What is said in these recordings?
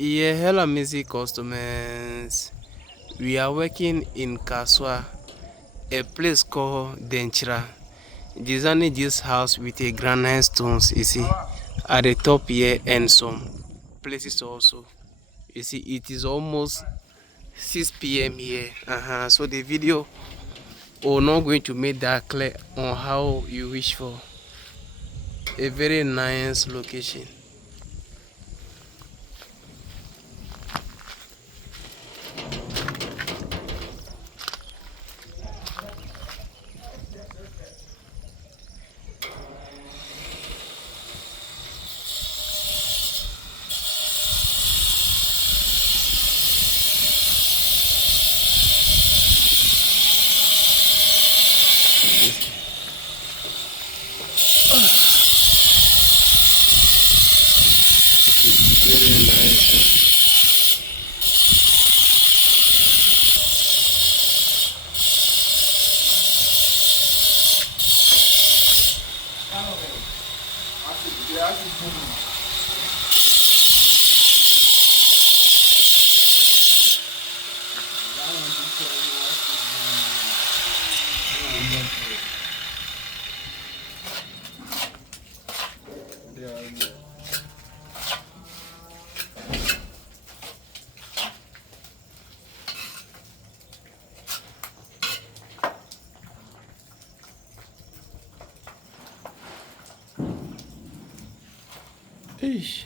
Yeah, hello, music customers. We are working in Kaswa, a place called Denchira. Designing this house with a granite stones, you see, at the top here and some places also. You see, it is almost 6 p.m. here. So the video will not going to make that clear on how you wish for a very nice location. Very nice. Ish.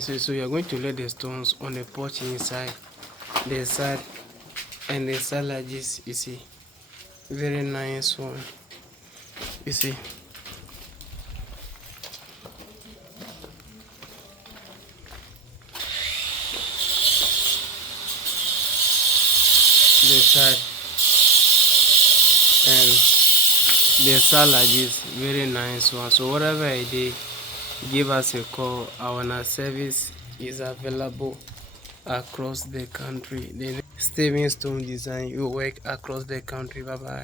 So you are going to lay the stones on the porch inside the side and the side like this, you see. Very nice one, you see. The side and the side like this, very nice one. So whatever I did, give us a call. Our service is available across the country. The Steven Stone Design, you work across the country. Bye bye.